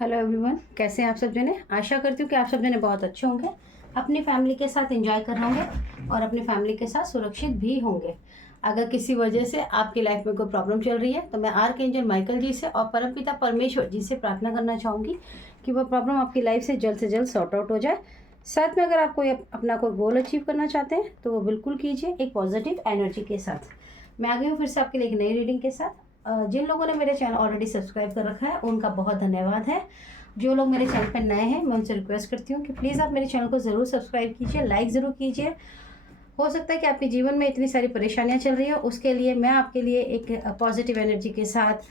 Hello everyone, कैसे हैं आप सब जने। आशा करती हूँ कि आप सब जने बहुत अच्छे होंगे, अपनी फैमिली के साथ एंजॉय कर रहे होंगे और अपनी फैमिली के साथ सुरक्षित भी होंगे। अगर किसी वजह से आपकी लाइफ में कोई प्रॉब्लम चल रही है तो मैं आर्कएंजल माइकल जी से और परमपिता परमेश्वर जी से प्रार्थना करना चाहूँगी कि वह प्रॉब्लम आपकी लाइफ से जल्द सॉर्ट आउट हो जाए। साथ में अगर आप कोई अपना कोई गोल अचीव करना चाहते हैं तो वो बिल्कुल कीजिए एक पॉजिटिव एनर्जी के साथ। मैं आ गई हूँ फिर से आपके लिए एक नई रीडिंग के साथ। जिन लोगों ने मेरे चैनल ऑलरेडी सब्सक्राइब कर रखा है उनका बहुत धन्यवाद है। जो लोग मेरे चैनल पर नए हैं मैं उनसे रिक्वेस्ट करती हूँ कि प्लीज़ आप मेरे चैनल को ज़रूर सब्सक्राइब कीजिए, लाइक ज़रूर कीजिए। हो सकता है कि आपके जीवन में इतनी सारी परेशानियाँ चल रही हैं, उसके लिए मैं आपके लिए एक पॉजिटिव एनर्जी के साथ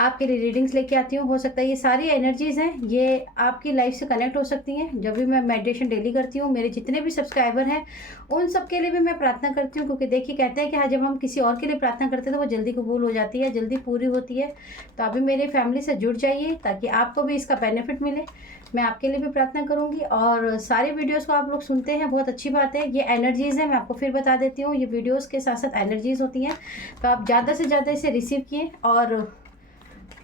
आपके लिए रीडिंग्स लेके आती हूँ। हो सकता है ये सारी एनर्जीज़ हैं ये आपकी लाइफ से कनेक्ट हो सकती हैं। जब भी मैं मेडिटेशन डेली करती हूँ, मेरे जितने भी सब्सक्राइबर हैं उन सब के लिए भी मैं प्रार्थना करती हूँ, क्योंकि देखिए कहते हैं कि हाँ, जब हम किसी और के लिए प्रार्थना करते हैं तो वो जल्दी कबूल हो जाती है, जल्दी पूरी होती है। तो अभी मेरी फैमिली से जुड़ जाइए ताकि आपको भी इसका बेनिफिट मिले। मैं आपके लिए भी प्रार्थना करूँगी और सारे वीडियोज़ को आप लोग सुनते हैं, बहुत अच्छी बात है। ये एनर्जीज़ हैं, मैं आपको फिर बता देती हूँ, ये वीडियोज़ के साथ साथ एनर्जीज़ होती हैं। तो आप ज़्यादा से ज़्यादा इसे रिसीव किए और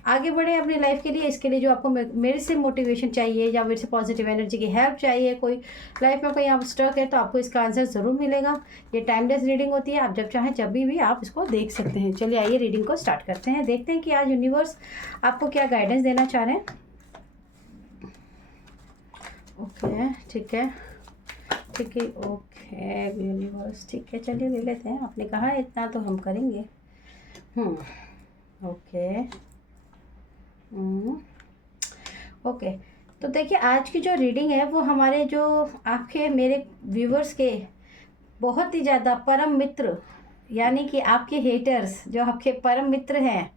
आगे बढ़े अपनी लाइफ के लिए। इसके लिए जो आपको मेरे से मोटिवेशन चाहिए या मेरे से पॉजिटिव एनर्जी की हेल्प चाहिए, कोई लाइफ में कोई आप स्टक है तो आपको इसका आंसर ज़रूर मिलेगा। ये टाइमलेस रीडिंग होती है, आप जब चाहें जब भी आप इसको देख सकते हैं। चलिए आइए रीडिंग को स्टार्ट करते हैं, देखते हैं कि आज यूनिवर्स आपको क्या गाइडेंस देना चाह रहे हैं। ओके, ठीक है ओके यूनिवर्स, ठीक है चलिए ले लेते हैं। आपने कहा है इतना तो हम करेंगे। ओके ओके, तो देखिए आज की जो रीडिंग है वो हमारे जो आपके मेरे व्यूवर्स के बहुत ही ज़्यादा परम मित्र, यानी कि आपके हेटर्स जो आपके परम मित्र हैं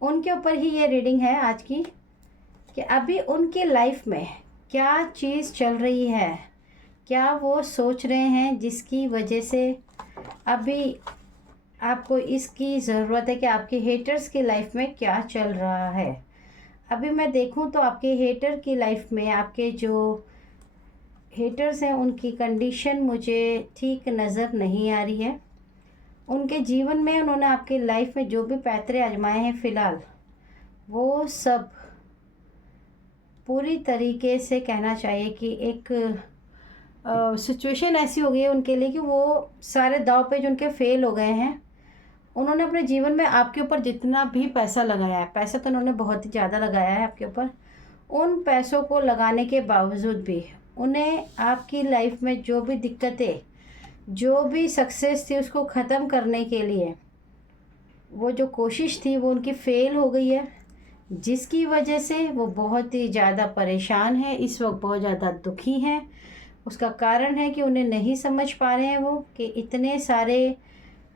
उनके ऊपर ही ये रीडिंग है आज की, कि अभी उनके लाइफ में क्या चीज़ चल रही है, क्या वो सोच रहे हैं जिसकी वजह से अभी आपको इसकी ज़रूरत है कि आपके हेटर्स की लाइफ में क्या चल रहा है। अभी मैं देखूं तो आपके हेटर की लाइफ में आपके जो हेटर्स हैं उनकी कंडीशन मुझे ठीक नज़र नहीं आ रही है। उनके जीवन में उन्होंने आपके लाइफ में जो भी पैतरे आजमाए हैं फ़िलहाल वो सब पूरी तरीके से कहना चाहिए कि एक सिचुएशन ऐसी हो गई है उनके लिए कि वो सारे दाव पेच उनके फेल हो गए हैं। उन्होंने अपने जीवन में आपके ऊपर जितना भी पैसा लगाया है, पैसा तो उन्होंने बहुत ही ज़्यादा लगाया है आपके ऊपर, उन पैसों को लगाने के बावजूद भी उन्हें आपकी लाइफ में जो भी दिक्कतें, जो भी सक्सेस थी उसको ख़त्म करने के लिए वो जो कोशिश थी वो उनकी फ़ेल हो गई है, जिसकी वजह से वो बहुत ही ज़्यादा परेशान है, इस वक्त बहुत ज़्यादा दुखी हैं। उसका कारण है कि उन्हें नहीं समझ पा रहे हैं वो कि इतने सारे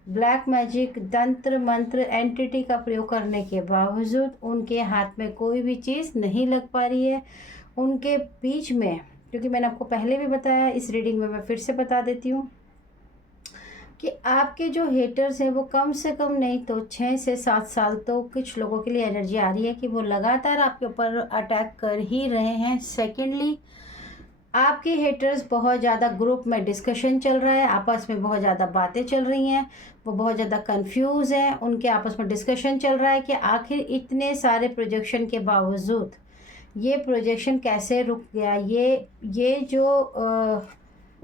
ब्लैक मैजिक, तंत्र मंत्र, एंटिटी का प्रयोग करने के बावजूद उनके हाथ में कोई भी चीज़ नहीं लग पा रही है। उनके बीच में, क्योंकि मैंने आपको पहले भी बताया, इस रीडिंग में मैं फिर से बता देती हूँ कि आपके जो हेटर्स हैं वो कम से कम नहीं तो 6 से 7 साल तो कुछ लोगों के लिए एनर्जी आ रही है कि वो लगातार आपके ऊपर अटैक कर ही रहे हैं। सेकेंडली, आपके हेटर्स बहुत ज़्यादा ग्रुप में डिस्कशन चल रहा है, आपस में बहुत ज़्यादा बातें चल रही हैं, वो बहुत ज़्यादा कंफ्यूज हैं, उनके आपस में डिस्कशन चल रहा है कि आखिर इतने सारे प्रोजेक्शन के बावजूद ये प्रोजेक्शन कैसे रुक गया। ये जो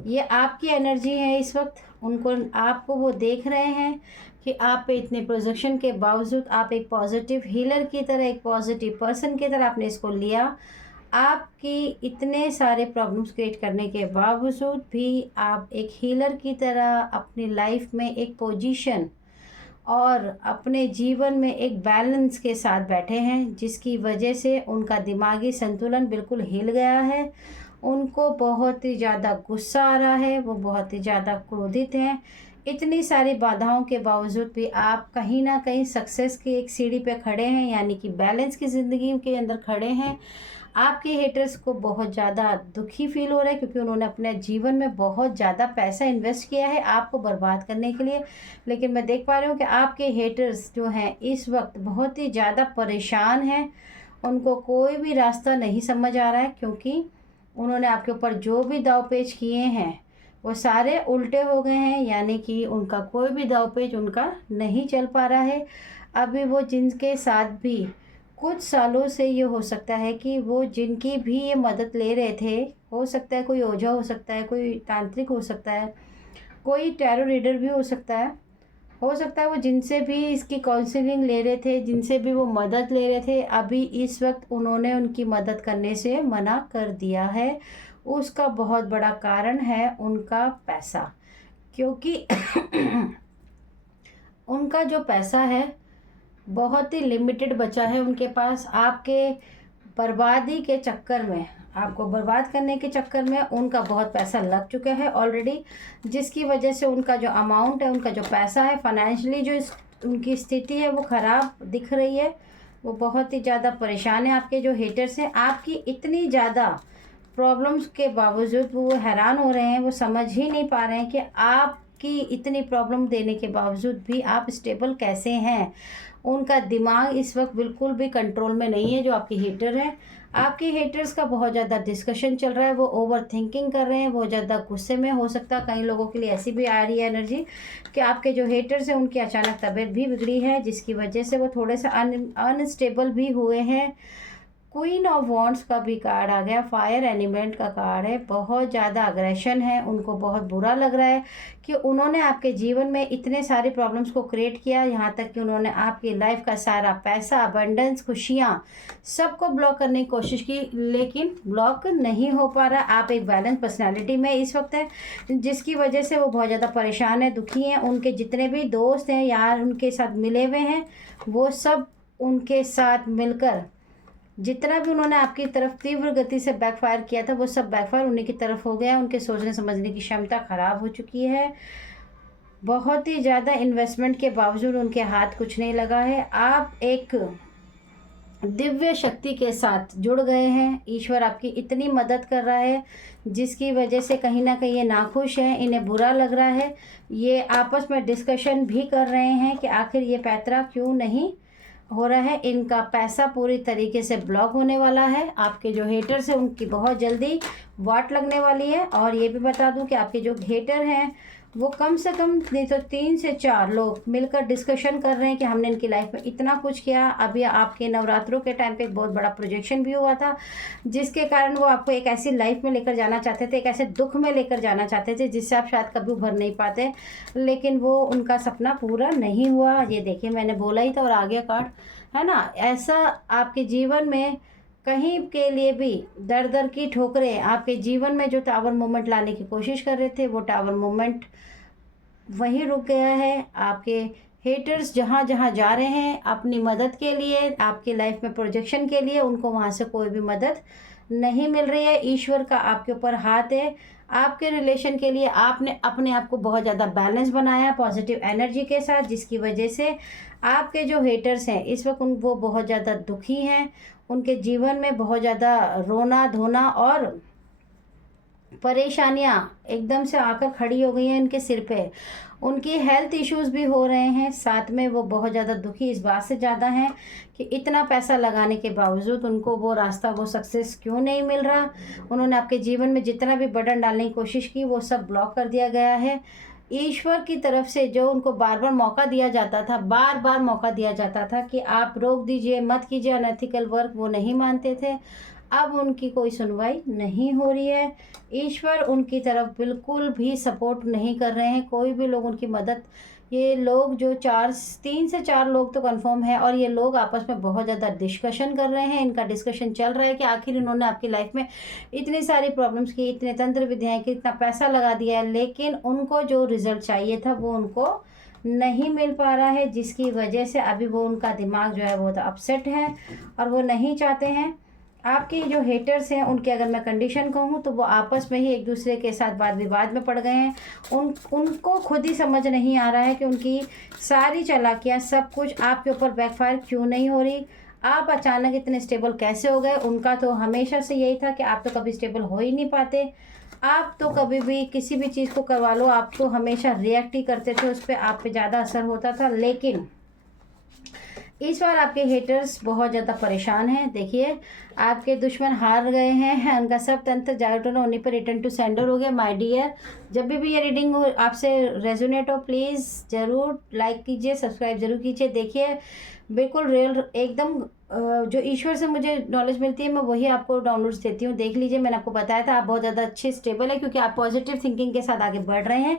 ये आपकी एनर्जी है इस वक्त, उनको आपको वो देख रहे हैं कि आप पे इतने प्रोजेक्शन के बावजूद आप एक पॉजिटिव हीलर की तरह, एक पॉजिटिव पर्सन की तरह आपने इसको लिया। आपकी इतने सारे प्रॉब्लम्स क्रिएट करने के बावजूद भी आप एक हीलर की तरह अपनी लाइफ में एक पोजीशन और अपने जीवन में एक बैलेंस के साथ बैठे हैं, जिसकी वजह से उनका दिमागी संतुलन बिल्कुल हिल गया है। उनको बहुत ही ज़्यादा गुस्सा आ रहा है, वो बहुत ही ज़्यादा क्रोधित हैं। इतनी सारी बाधाओं के बावजूद भी आप कहीं ना कहीं सक्सेस की एक सीढ़ी पे खड़े हैं, यानी कि बैलेंस की ज़िंदगी के अंदर खड़े हैं। आपके हेटर्स को बहुत ज़्यादा दुखी फील हो रहा है क्योंकि उन्होंने अपने जीवन में बहुत ज़्यादा पैसा इन्वेस्ट किया है आपको बर्बाद करने के लिए। लेकिन मैं देख पा रही हूँ कि आपके हेटर्स जो हैं इस वक्त बहुत ही ज़्यादा परेशान हैं, उनको कोई भी रास्ता नहीं समझ आ रहा है, क्योंकि उन्होंने आपके ऊपर जो भी दाव पेच किए हैं वो सारे उल्टे हो गए हैं, यानी कि उनका कोई भी दाव पेच उनका नहीं चल पा रहा है। अभी वो जिनके साथ भी कुछ सालों से ये हो सकता है कि वो जिनकी भी ये मदद ले रहे थे, हो सकता है कोई ओझा हो सकता है, कोई तांत्रिक हो सकता है, कोई टैरो रीडर भी हो सकता है वो जिनसे भी इसकी काउंसलिंग ले रहे थे, जिनसे भी वो मदद ले रहे थे, अभी इस वक्त उन्होंने उनकी मदद करने से मना कर दिया है। उसका बहुत बड़ा कारण है उनका पैसा, क्योंकि उनका जो पैसा है बहुत ही लिमिटेड बचा है उनके पास। आपके बर्बादी के चक्कर में, आपको बर्बाद करने के चक्कर में उनका बहुत पैसा लग चुका है ऑलरेडी, जिसकी वजह से उनका जो अमाउंट है, उनका जो पैसा है, फाइनेंशियली जो उनकी स्थिति है वो ख़राब दिख रही है। वो बहुत ही ज़्यादा परेशान है। आपके जो हेटर्स हैं, आपकी इतनी ज़्यादा प्रॉब्लम्स के बावजूद वो हैरान हो रहे हैं, वो समझ ही नहीं पा रहे हैं कि आपकी इतनी प्रॉब्लम देने के बावजूद भी आप स्टेबल कैसे हैं। उनका दिमाग इस वक्त बिल्कुल भी कंट्रोल में नहीं है। जो आपके हेटर हैं, आपके हेटर्स का बहुत ज़्यादा डिस्कशन चल रहा है, वो ओवर थिंकिंग कर रहे हैं, बहुत ज़्यादा गुस्से में। हो सकता है कई लोगों के लिए ऐसी भी आ रही है एनर्जी कि आपके जो हेटर्स हैं उनकी अचानक तबीयत भी बिगड़ी है, जिसकी वजह से वो थोड़े से अनस्टेबल भी हुए हैं। क्वीन ऑफ वॉन्ड्स का भी कार्ड आ गया, फायर एलिमेंट का कार्ड है। बहुत ज़्यादा अग्रेशन है, उनको बहुत बुरा लग रहा है कि उन्होंने आपके जीवन में इतने सारे प्रॉब्लम्स को क्रिएट किया, यहाँ तक कि उन्होंने आपकी लाइफ का सारा पैसा, अबंडेंस, खुशियाँ सबको ब्लॉक करने की कोशिश की, लेकिन ब्लॉक नहीं हो पा रहा। आप एक बैलेंस पर्सनैलिटी में इस वक्त है, जिसकी वजह से वो बहुत ज़्यादा परेशान है, दुखी हैं। उनके जितने भी दोस्त हैं या उनके साथ मिले हुए हैं, वो सब उनके साथ मिलकर जितना भी उन्होंने आपकी तरफ तीव्र गति से बैकफायर किया था, वो सब बैकफायर उन्हीं की तरफ हो गया। उनके सोचने समझने की क्षमता ख़राब हो चुकी है। बहुत ही ज़्यादा इन्वेस्टमेंट के बावजूद उनके हाथ कुछ नहीं लगा है। आप एक दिव्य शक्ति के साथ जुड़ गए हैं। ईश्वर आपकी इतनी मदद कर रहा है, जिसकी वजह से कहीं ना कहीं ये नाखुश हैं, इन्हें बुरा लग रहा है। ये आपस में डिस्कशन भी कर रहे हैं कि आखिर ये पैतरा क्यों नहीं हो रहा है। इनका पैसा पूरी तरीके से ब्लॉक होने वाला है। आपके जो हेटर्स हैं उनकी बहुत जल्दी वाट लगने वाली है। और ये भी बता दूं कि आपके जो हेटर हैं वो कम से कम नहीं तो 3 से 4 लोग मिलकर डिस्कशन कर रहे हैं कि हमने इनकी लाइफ में इतना कुछ किया। अभी आपके नवरात्रों के टाइम पे एक बहुत बड़ा प्रोजेक्शन भी हुआ था, जिसके कारण वो आपको एक ऐसी लाइफ में लेकर जाना चाहते थे, एक ऐसे दुख में लेकर जाना चाहते थे जिससे आप शायद कभी उभर नहीं पाते, लेकिन वो उनका सपना पूरा नहीं हुआ। ये देखिए, मैंने बोला ही था और आ गया कार्ड, है ना। ऐसा आपके जीवन में कहीं के लिए भी दर दर की ठोकरें, आपके जीवन में जो टावर मोमेंट लाने की कोशिश कर रहे थे, वो टावर मोमेंट वहीं रुक गया है। आपके हेटर्स जहाँ जहाँ जा रहे हैं अपनी मदद के लिए, आपकी लाइफ में प्रोजेक्शन के लिए, उनको वहाँ से कोई भी मदद नहीं मिल रही है। ईश्वर का आपके ऊपर हाथ है। आपके रिलेशन के लिए आपने अपने आप को बहुत ज़्यादा बैलेंस बनाया पॉजिटिव एनर्जी के साथ, जिसकी वजह से आपके जो हेटर्स हैं इस वक्त वो बहुत ज़्यादा दुखी हैं। उनके जीवन में बहुत ज़्यादा रोना धोना और परेशानियाँ एकदम से आकर खड़ी हो गई हैं उनके सिर पे। उनकी हेल्थ इश्यूज़ भी हो रहे हैं, साथ में वो बहुत ज़्यादा दुखी इस बात से ज़्यादा हैं कि इतना पैसा लगाने के बावजूद उनको वो रास्ता, वो सक्सेस क्यों नहीं मिल रहा। उन्होंने आपके जीवन में जितना भी बटन डालने की कोशिश की, वो सब ब्लॉक कर दिया गया है। ईश्वर की तरफ से जो उनको बार बार मौका दिया जाता था, बार बार मौका दिया जाता था कि आप रोक दीजिए, मत कीजिए अनएथिकल वर्क, वो नहीं मानते थे। अब उनकी कोई सुनवाई नहीं हो रही है। ईश्वर उनकी तरफ बिल्कुल भी सपोर्ट नहीं कर रहे हैं, कोई भी लोग उनकी मदद। ये लोग जो 3 से 4 लोग तो कंफर्म है, और ये लोग आपस में बहुत ज़्यादा डिस्कशन कर रहे हैं। इनका डिस्कशन चल रहा है कि आखिर इन्होंने आपकी लाइफ में इतनी सारी प्रॉब्लम्स की, इतने तंत्र विद्याएँ की, इतना पैसा लगा दिया है, लेकिन उनको जो रिज़ल्ट चाहिए था वो उनको नहीं मिल पा रहा है, जिसकी वजह से अभी वो उनका दिमाग जो है बहुत अपसेट है और वो नहीं चाहते हैं। आपके जो हेटर्स हैं उनके अगर मैं कंडीशन कहूँ तो वो आपस में ही एक दूसरे के साथ वाद विवाद में पड़ गए हैं। उनको खुद ही समझ नहीं आ रहा है कि उनकी सारी चालाकियाँ, सब कुछ आपके ऊपर बैकफायर क्यों नहीं हो रही। आप अचानक इतने स्टेबल कैसे हो गए। उनका तो हमेशा से यही था कि आप तो कभी स्टेबल हो ही नहीं पाते, आप तो कभी भी किसी भी चीज़ को करवा लो, आप तो हमेशा रिएक्ट ही करते थे, उस पर आप पे ज़्यादा असर होता था। लेकिन इस बार आपके हेटर्स बहुत ज़्यादा परेशान हैं। देखिए, आपके दुश्मन हार गए हैं, उनका सब तंत्र जागरण होने पर रिटर्न टू सेंडर हो गया। माय डियर, जब भी ये रीडिंग हो आपसे रेजोनेट हो, प्लीज़ ज़रूर लाइक कीजिए, सब्सक्राइब जरूर कीजिए। देखिए बिल्कुल रियल एकदम जो ईश्वर से मुझे नॉलेज मिलती है मैं वही आपको डाउनलोड्स देती हूँ। देख लीजिए, मैंने आपको बताया था आप बहुत ज़्यादा अच्छे स्टेबल है क्योंकि आप पॉजिटिव थिंकिंग के साथ आगे बढ़ रहे हैं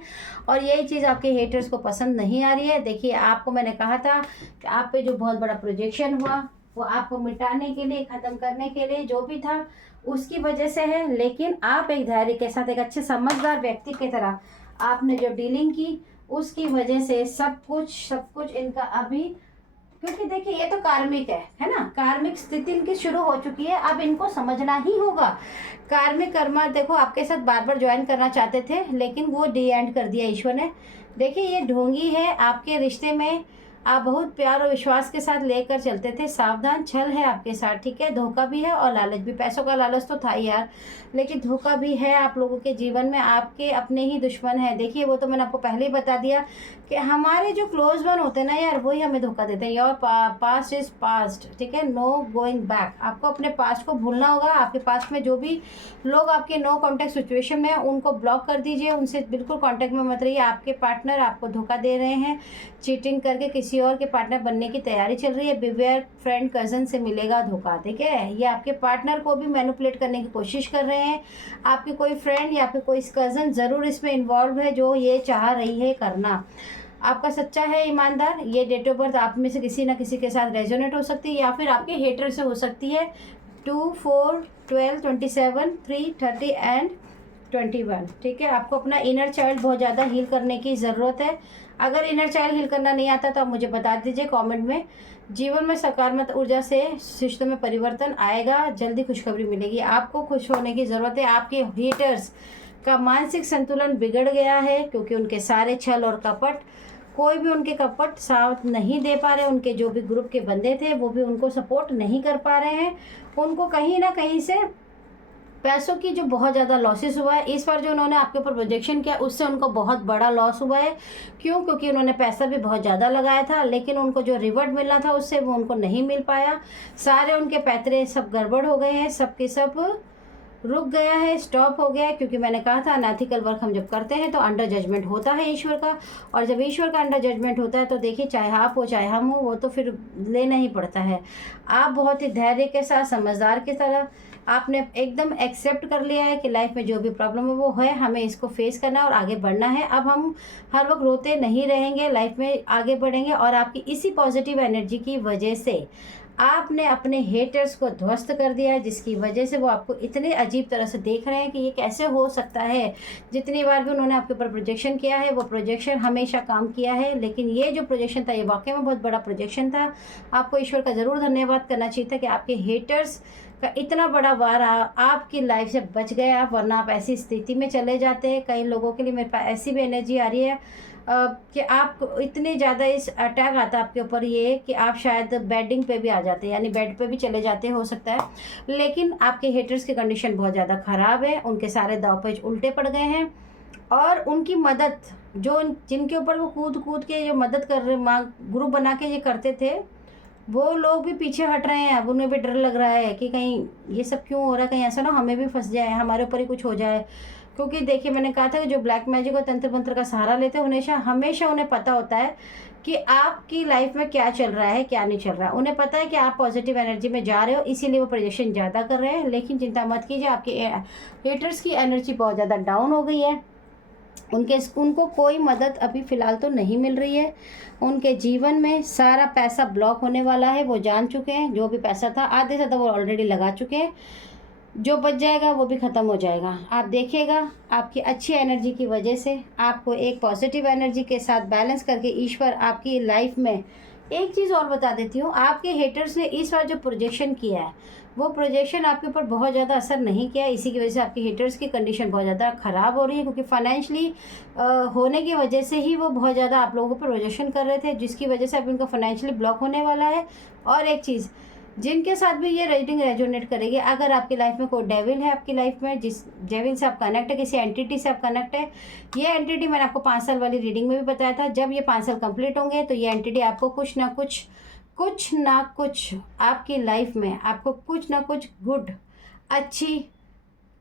और यही चीज़ आपके हेटर्स को पसंद नहीं आ रही है। देखिए आपको मैंने कहा था कि आप पे जो बहुत बड़ा प्रोजेक्शन हुआ वो आपको मिटाने के लिए, ख़त्म करने के लिए जो भी था उसकी वजह से है, लेकिन आप एक धैर्य के साथ एक अच्छे समझदार व्यक्ति की तरह आपने जो डीलिंग की उसकी वजह से सब कुछ इनका अभी, क्योंकि देखिए ये तो कार्मिक है ना, कार्मिक स्थिति इनकी शुरू हो चुकी है, अब इनको समझना ही होगा। कार्मिक कर्मा देखो आपके साथ बार बार ज्वाइन करना चाहते थे लेकिन वो डी एंड कर दिया ईश्वर ने। देखिए ये ढोंगी है आपके रिश्ते में, आप बहुत प्यार और विश्वास के साथ लेकर चलते थे, सावधान, छल है आपके साथ, ठीक है, धोखा भी है और लालच भी। पैसों का लालच तो था ही यार, लेकिन धोखा भी है आप लोगों के जीवन में। आपके अपने ही दुश्मन है। देखिए वो तो मैंने आपको पहले ही बता दिया कि हमारे जो क्लोज वन होते हैं ना यार, वही हमें धोखा देते हैं। योर पास्ट इज पास्ट, ठीक है, नो गोइंग बैक। आपको अपने पास्ट को भूलना होगा। आपके पास्ट में जो भी लोग आपके नो कॉन्टैक्ट सिचुएशन में उनको ब्लॉक कर दीजिए, उनसे बिल्कुल कॉन्टैक्ट में मत रहिए। आपके पार्टनर आपको धोखा दे रहे हैं, चीटिंग करके किसी और के पार्टनर बनने की तैयारी चल रही है। बिवेयर, फ्रेंड, कज़न से मिलेगा धोखा, ठीक है। ये आपके पार्टनर को भी मैनिपुलेट करने की कोशिश कर रहे हैं। आपके कोई फ्रेंड या फिर कोई कज़न ज़रूर इसमें इन्वॉल्व है जो ये चाह रही है करना। आपका सच्चा है ईमानदार। ये डेट ऑफ बर्थ आप में से किसी ना किसी के साथ रेजोनेट हो सकती है या फिर आपके हेटर से हो सकती है। 2, 4, 12, 27, 3, 30 एंड 21, ठीक है। आपको अपना इनर चाइल्ड बहुत ज़्यादा हील करने की ज़रूरत है। अगर इनर चाइल्ड हील करना नहीं आता तो आप मुझे बता दीजिए कमेंट में। जीवन में सकारात्मक ऊर्जा से रिश्तों में परिवर्तन आएगा, जल्दी खुशखबरी मिलेगी। आपको खुश होने की ज़रूरत है। आपके हेटर्स का मानसिक संतुलन बिगड़ गया है क्योंकि उनके सारे छल और कपट, कोई भी उनके कपट साथ नहीं दे पा रहे। उनके जो भी ग्रुप के बंदे थे वो भी उनको सपोर्ट नहीं कर पा रहे हैं। उनको कहीं ना कहीं से पैसों की जो बहुत ज़्यादा लॉसेस हुआ है। इस बार जो उन्होंने आपके ऊपर प्रोजेक्शन किया उससे उनको बहुत बड़ा लॉस हुआ है। क्यों? क्योंकि उन्होंने पैसा भी बहुत ज़्यादा लगाया था लेकिन उनको जो रिवॉर्ड मिलना था उससे वो उनको नहीं मिल पाया। सारे उनके पैतरे सब गड़बड़ हो गए हैं, सब के सब रुक गया है, स्टॉप हो गया है। क्योंकि मैंने कहा था अनएथिकल वर्क हम जब करते हैं तो अंडर जजमेंट होता है ईश्वर का, और जब ईश्वर का अंडर जजमेंट होता है तो देखिए चाहे आप हो चाहे हम हो वो तो फिर लेना ही पड़ता है। आप बहुत ही धैर्य के साथ समझदार की तरह आपने एकदम एक्सेप्ट कर लिया है कि लाइफ में जो भी प्रॉब्लम है वो है, हमें इसको फेस करना है और आगे बढ़ना है। अब हम हर वक्त रोते नहीं रहेंगे, लाइफ में आगे बढ़ेंगे। और आपकी इसी पॉजिटिव एनर्जी की वजह से आपने अपने हेटर्स को ध्वस्त कर दिया है, जिसकी वजह से वो आपको इतने अजीब तरह से देख रहे हैं कि ये कैसे हो सकता है। जितनी बार भी उन्होंने आपके ऊपर प्रोजेक्शन किया है वो प्रोजेक्शन हमेशा काम किया है, लेकिन ये जो प्रोजेक्शन था ये वाकई में बहुत बड़ा प्रोजेक्शन था। आपको ईश्वर का ज़रूर धन्यवाद करना चाहिए था कि आपके हेटर्स का इतना बड़ा वार आपकी लाइफ से बच गया, वरना आप ऐसी स्थिति में चले जाते हैं। कई लोगों के लिए मेरे पास ऐसी भी एनर्जी आ रही है कि आप इतने ज़्यादा इस अटैक आता है आपके ऊपर ये कि आप शायद बेडिंग पे भी आ जाते हैं, यानी बेड पे भी चले जाते हो सकता है। लेकिन आपके हेटर्स की कंडीशन बहुत ज़्यादा ख़राब है, उनके सारे दाव पेच उल्टे पड़ गए हैं और उनकी मदद जो जिनके ऊपर वो कूद कूद के जो मदद कर रहे ग्रुप बना के ये करते थे वो लोग भी पीछे हट रहे हैं। अब उन्हें भी डर लग रहा है कि कहीं ये सब क्यों हो रहा है, कहीं ऐसा ना हमें भी फंस जाए, हमारे ऊपर ही कुछ हो जाए। क्योंकि देखिए मैंने कहा था कि जो ब्लैक मैजिक और तंत्र मंत्र का सहारा लेते हैं हमेशा उन्हें पता होता है कि आपकी लाइफ में क्या चल रहा है क्या नहीं चल रहा है। उन्हें पता है कि आप पॉजिटिव एनर्जी में जा रहे हो, इसीलिए वो प्रोजेक्शन ज़्यादा कर रहे हैं। लेकिन चिंता मत कीजिए, आपके हेटर्स की एनर्जी बहुत ज़्यादा डाउन हो गई है। उनको कोई मदद अभी फ़िलहाल तो नहीं मिल रही है। उनके जीवन में सारा पैसा ब्लॉक होने वाला है, वो जान चुके हैं। जो भी पैसा था आधे से ज़्यादा वो ऑलरेडी लगा चुके हैं, जो बच जाएगा वो भी ख़त्म हो जाएगा। आप देखिएगा आपकी अच्छी एनर्जी की वजह से आपको एक पॉजिटिव एनर्जी के साथ बैलेंस करके ईश्वर आपकी लाइफ में एक चीज़ और बता देती हूँ। आपके हेटर्स ने इस बार जो प्रोजेक्शन किया है वो प्रोजेक्शन आपके ऊपर बहुत ज़्यादा असर नहीं किया। इसी की वजह से आपके हेटर्स की कंडीशन बहुत ज़्यादा ख़राब हो रही है, क्योंकि फाइनेंशियली होने की वजह से ही वो बहुत ज़्यादा आप लोगों पर प्रोजेक्शन कर रहे थे, जिसकी वजह से अब इनका फाइनेंशियली ब्लॉक होने वाला है। और एक चीज़ जिनके साथ भी ये रीडिंग रेजोनेट करेगी, अगर आपकी लाइफ में कोई डेविल है आपकी लाइफ में, जिस डेविल से आप कनेक्ट है, किसी एंटिटी से आप कनेक्ट है, ये एंटिटी मैंने आपको 5 साल वाली रीडिंग में भी बताया था, जब ये 5 साल कंप्लीट होंगे तो ये एंटिटी आपको कुछ ना कुछ कुछ ना कुछ आपकी लाइफ में आपको कुछ ना कुछ गुड अच्छी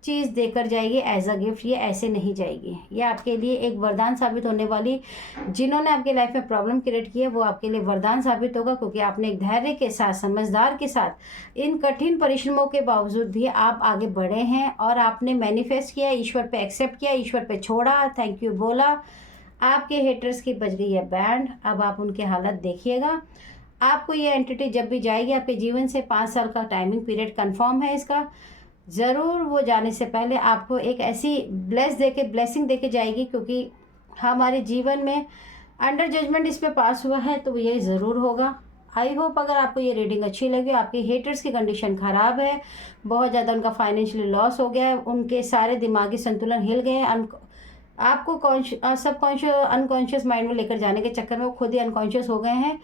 चीज़ देकर जाएगी एज अ गिफ्ट। ये ऐसे नहीं जाएगी, ये आपके लिए एक वरदान साबित होने वाली। जिन्होंने आपके लाइफ में प्रॉब्लम क्रिएट की है वो आपके लिए वरदान साबित होगा, क्योंकि आपने एक धैर्य के साथ, समझदार के साथ, इन कठिन परिश्रमों के बावजूद भी आप आगे बढ़े हैं और आपने मैनिफेस्ट किया, ईश्वर पे एक्सेप्ट किया, ईश्वर पे छोड़ा, थैंक यू बोला। आपके हेटर्स की बज गई है बैंड। अब आप उनकी हालत देखिएगा। आपको ये एंटिटी जब भी जाएगी आपके जीवन से, 5 साल का टाइमिंग पीरियड कंफर्म है इसका। ज़रूर वो जाने से पहले आपको एक ऐसी ब्लेसिंग दे के जाएगी, क्योंकि हमारे जीवन में अंडर जजमेंट इस पे पास हुआ है तो ये ज़रूर होगा। आई होप अगर आपको ये रीडिंग अच्छी लगी। आपके हेटर्स की कंडीशन ख़राब है, बहुत ज़्यादा उनका फाइनेंशियली लॉस हो गया है, उनके सारे दिमागी संतुलन हिल गए हैं। आपको सबकॉन्शियस अनकॉन्शियस माइंड में लेकर जाने के चक्कर में वो खुद ही अनकॉन्शियस हो गए हैं।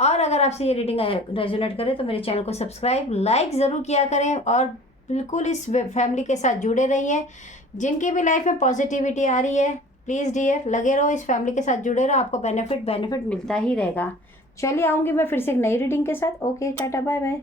और अगर आपसे ये रीडिंग रेजोनेट करे तो मेरे चैनल को सब्सक्राइब लाइक ज़रूर किया करें और बिल्कुल इस फैमिली के साथ जुड़े रहिए। जिनकी भी लाइफ में पॉजिटिविटी आ रही है, प्लीज़ डियर लगे रहो, इस फैमिली के साथ जुड़े रहो, आपको बेनिफिट मिलता ही रहेगा। चलिए आऊँगी मैं फिर से एक नई रीडिंग के साथ। Okay, tata bye bye.